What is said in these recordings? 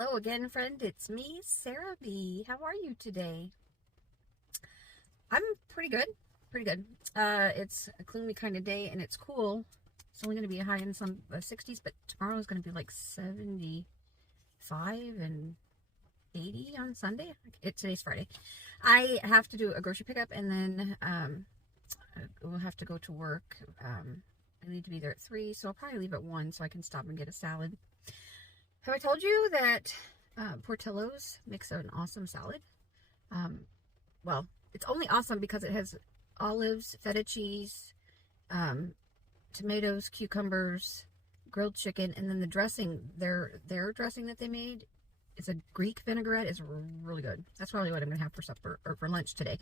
Hello again, friend. It's me, Sarah B. How are you today? I'm pretty good. Pretty good. It's a gloomy kind of day and it's cool. It's only going to be a high in some 60s, but tomorrow is going to be like 75 and 80 on Sunday. Today's Friday. I have to do a grocery pickup and then we'll have to go to work. I need to be there at 3, so I'll probably leave at 1 so I can stop and get a salad. Have I told you that Portillo's makes an awesome salad? Well, it's only awesome because it has olives, feta cheese, tomatoes, cucumbers, grilled chicken, and then the dressing, their dressing that they made is a Greek vinaigrette. Is really good. That's probably what I'm going to have for supper or for lunch today.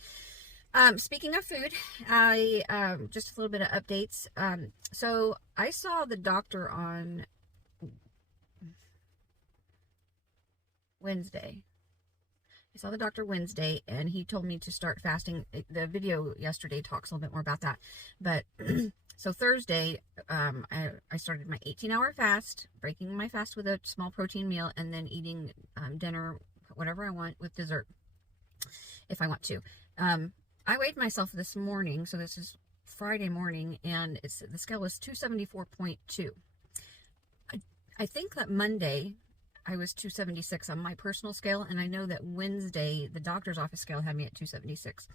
Speaking of food, I just a little bit of updates. So I saw the doctor on Wednesday. I saw the doctor Wednesday and he told me to start fasting. The video yesterday talks a little bit more about that. But so Thursday, I started my 18-hour fast, breaking my fast with a small protein meal and then eating dinner, whatever I want with dessert if I want to. I weighed myself this morning, so this is Friday morning, and the scale was 274.2. I think that Monday I was 276 on my personal scale, and I know that Wednesday the doctor's office scale had me at 276.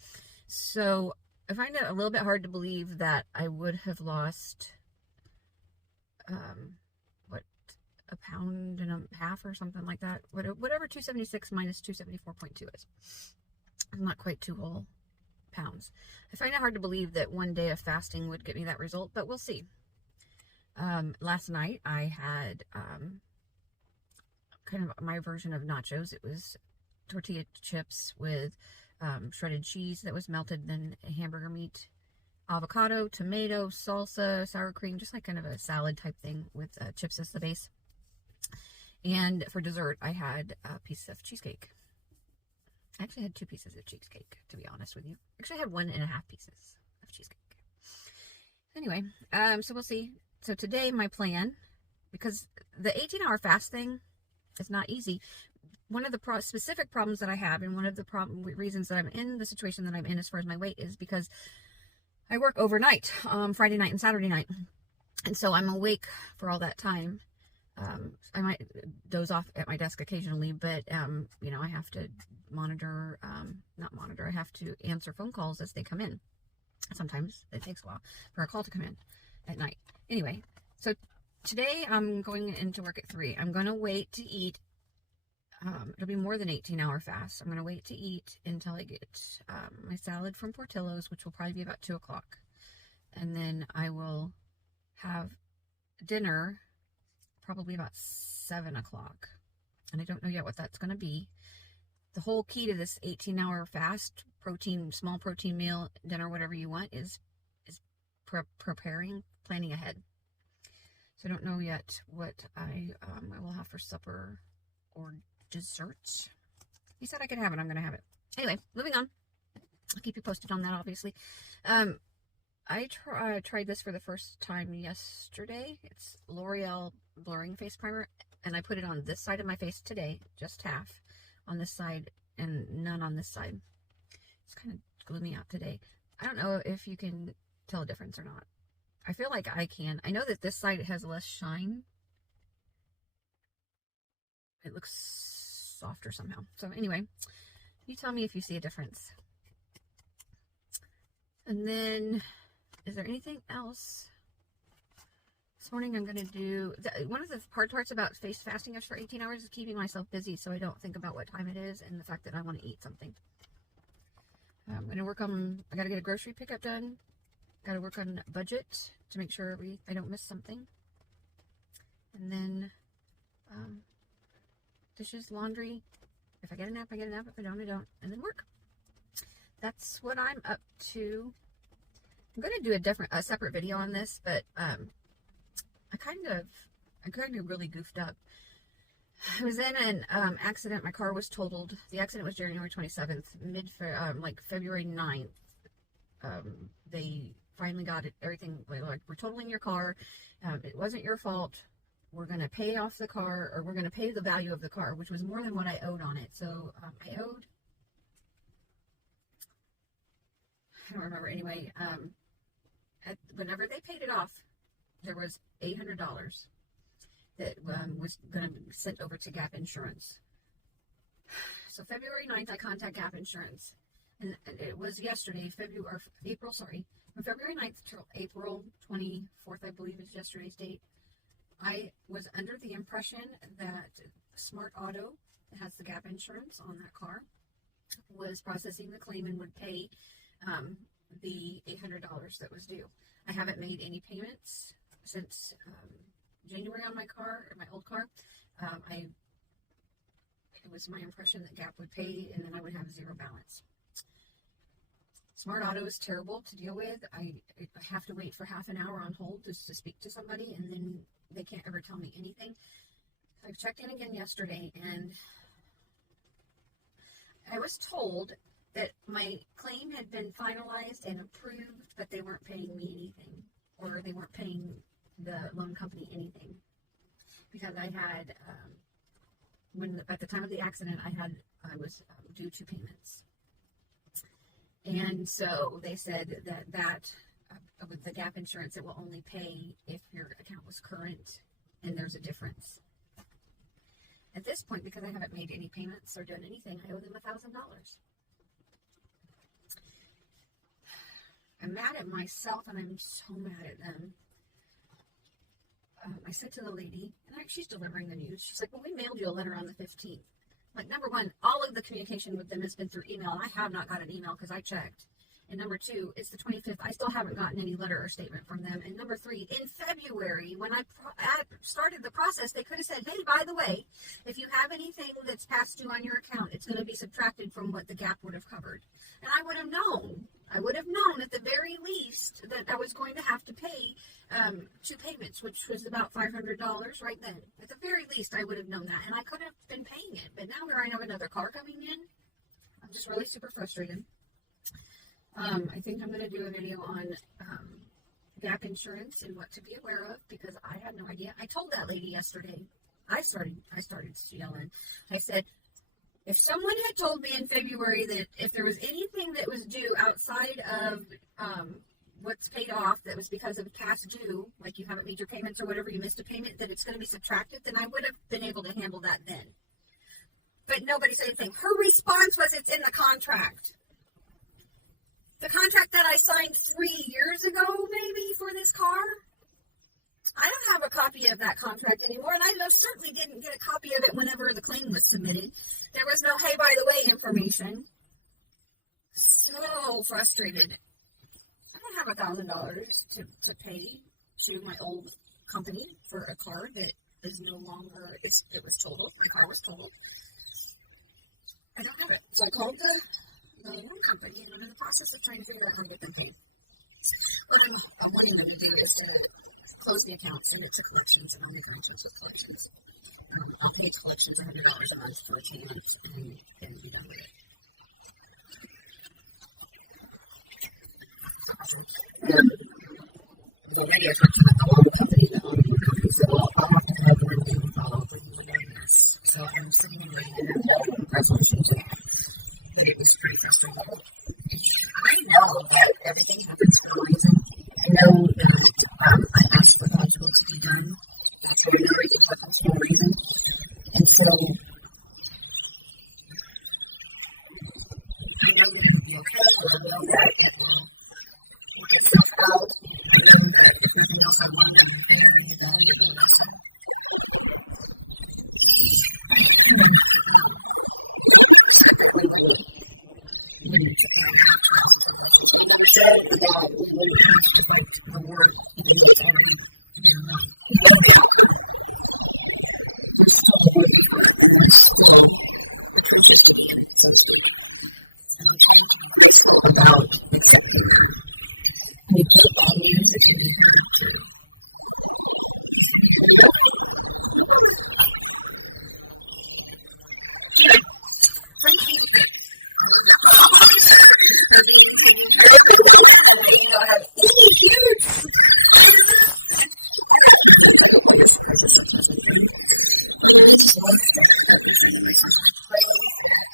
So I find it a little bit hard to believe that I would have lost a pound and a half or something like that. Whatever 276 minus 274.2 is. I'm not quite 2 whole pounds. I find it hard to believe that one day of fasting would get me that result, but we'll see. Last night I had kind of my version of nachos. It was tortilla chips with shredded cheese that was melted, then hamburger meat, avocado, tomato, salsa, sour cream, just like kind of a salad type thing with chips as the base. And for dessert, I had a piece of cheesecake. I actually had 2 pieces of cheesecake, to be honest with you. Actually, I had 1.5 pieces of cheesecake. Anyway, so we'll see. So today, my plan, because the 18-hour fast thing is not easy. One of the specific problems that I have, and one of the reasons that I'm in the situation that I'm in as far as my weight, is because I work overnight, Friday night and Saturday night. And so I'm awake for all that time. I might doze off at my desk occasionally, but, I have to I have to answer phone calls as they come in. Sometimes it takes a while for a call to come in at night. Anyway, so today I'm going into work at 3. I'm going to wait to eat. It'll be more than 18-hour fast. I'm going to wait to eat until I get my salad from Portillo's, which will probably be about 2 o'clock. And then I will have dinner probably about 7 o'clock. And I don't know yet what that's going to be. The whole key to this 18-hour fast, small protein meal, dinner, whatever you want, is planning ahead. So I don't know yet what I will have for supper or dessert. He said I could have it. I'm going to have it. Anyway, moving on. I'll keep you posted on that, obviously. I tried this for the first time yesterday. It's L'Oreal Blurring Face Primer, and I put it on this side of my face today, just half on this side and none on this side. It's kind of gloomy out today. I don't know if you can tell a difference or not. I feel like I can. I know that this side has less shine. It looks softer somehow. So anyway, you tell me if you see a difference. And then, is there anything else? This morning I'm going to do, one of the hard parts about face fasting for 18 hours is keeping myself busy so I don't think about what time it is and the fact that I want to eat something. I'm going to work on, I got to get a grocery pickup done. Got to work on budget to make sure I don't miss something. And then dishes, laundry. If I get a nap, I get a nap. If I don't, I don't. And then work. That's what I'm up to. I'm going to do a separate video on this, but I kind of really goofed up. I was in an accident. My car was totaled. The accident was January 27th, like February 9th. They finally got it. Everything, like, we're totaling your car. It wasn't your fault. we're going to pay off the car, or we're going to pay the value of the car, which was more than what I owed on it. So I owed, I don't remember anyway, whenever they paid it off, there was $800 that was going to be sent over to Gap Insurance. So February 9th, I contact Gap Insurance, and it was yesterday, from February 9th till April 24th, I believe is yesterday's date. I was under the impression that Smart Auto, that has the Gap Insurance on that car, was processing the claim and would pay the $800 that was due. I haven't made any payments since January on my car, or my old car. It was my impression that Gap would pay, and then I would have zero balance. Smart Auto is terrible to deal with. I have to wait for half an hour on hold just to speak to somebody, and then they can't ever tell me anything. I've checked in again yesterday, and I was told that my claim had been finalized and approved, but they weren't paying me anything, or they weren't paying the loan company anything, because I had, at the time of the accident, I was due 2 payments. And so they said that with the Gap Insurance, it will only pay if your account was current, and there's a difference. At this point, because I haven't made any payments or done anything, I owe them $1,000. I'm mad at myself, and I'm so mad at them. I said to the lady, and she's delivering the news, she's like, well, we mailed you a letter on the 15th. Like, number one, all of the communication with them has been through email. I have not got an email because I checked. And number two, it's the 25th. I still haven't gotten any letter or statement from them. And number three, in February, when I started the process, they could have said, hey, by the way, if you have anything that's past due on your account, it's going to be subtracted from what the Gap would have covered. And I would have known. I would have known at the very least that I was going to have to pay 2 payments, which was about $500 right then. At the very least, I would have known that. And I could have been paying it. But now that I have another car coming in, I'm just really super frustrated. I think I'm going to do a video on Gap Insurance and what to be aware of, because I had no idea. I told that lady yesterday. I started yelling. I said, if someone had told me in February that if there was anything that was due outside of what's paid off that was because of past due, like you haven't made your payments or whatever, you missed a payment, that it's going to be subtracted, then I would have been able to handle that then. But nobody said anything. Her response was, it's in the contract. The contract that I signed 3 years ago, maybe, for this car. I don't have a copy of that contract anymore, and I certainly didn't get a copy of it whenever the claim was submitted. There was no, hey, by the way, information. So frustrated. I don't have $1,000 to pay to my old company for a car that is no longer, it was totaled. My car was totaled. I don't have it. So I called the loan company, and I'm in the process of trying to figure out how to get them paid. What I'm wanting them to do is to close the account, send it to collections, and I'll make arrangements with collections. I'll pay collections $100 a month for 10 months and then be done with it. The lady I talked to at the loan company, said, well, I'll have to have one thing follow up with you regarding this. So I'm sitting and waiting to have a resolution to that. But it was pretty frustrating. I know that everything happens for a reason. I know that I asked for God's will to be done. That's how I know everything happens for a reason. And so I know that it will be okay. I know that it will work itself out. I know that if nothing else, I learned a very valuable lesson. I never said that we wouldn't have to fight the war, even though it's already been won. We know the outcome. There's still a war before, and there's still a trenches to be in, so to speak. And I'm trying to be graceful about accepting that. And you put bad news if you need heard too. If you need weekend. I just love that everything myself like praise that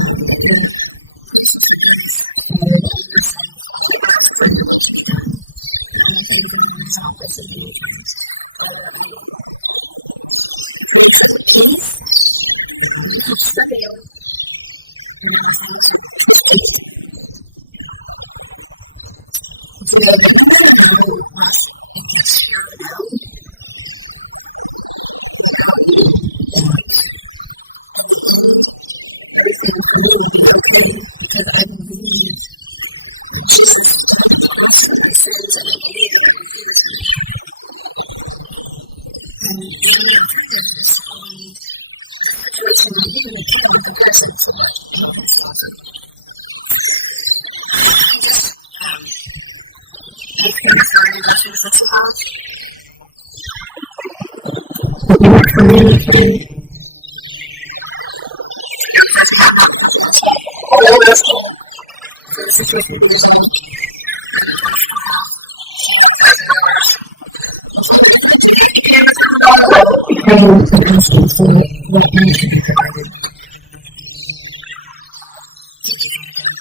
you're gracious and goodness for your leaders and ask for your will to be done. The only thing you can do is help us in many times. But because of peace, helps the veil, and everything to taste. To know that no matter how much it gets shared out, everything for me will be okay because I believe that Jesus died the cost for my sins and I believe that I will be with him. And the only alternative is to believe the situation right here will kill in comparison to what heaven has done. Just asking the story about Jesus about. For me, the situation is resolved. And asking for what needs to be provided. Thank you, Father God.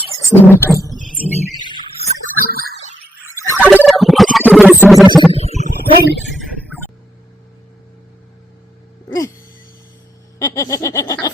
Jesus' name I pray. Thanks.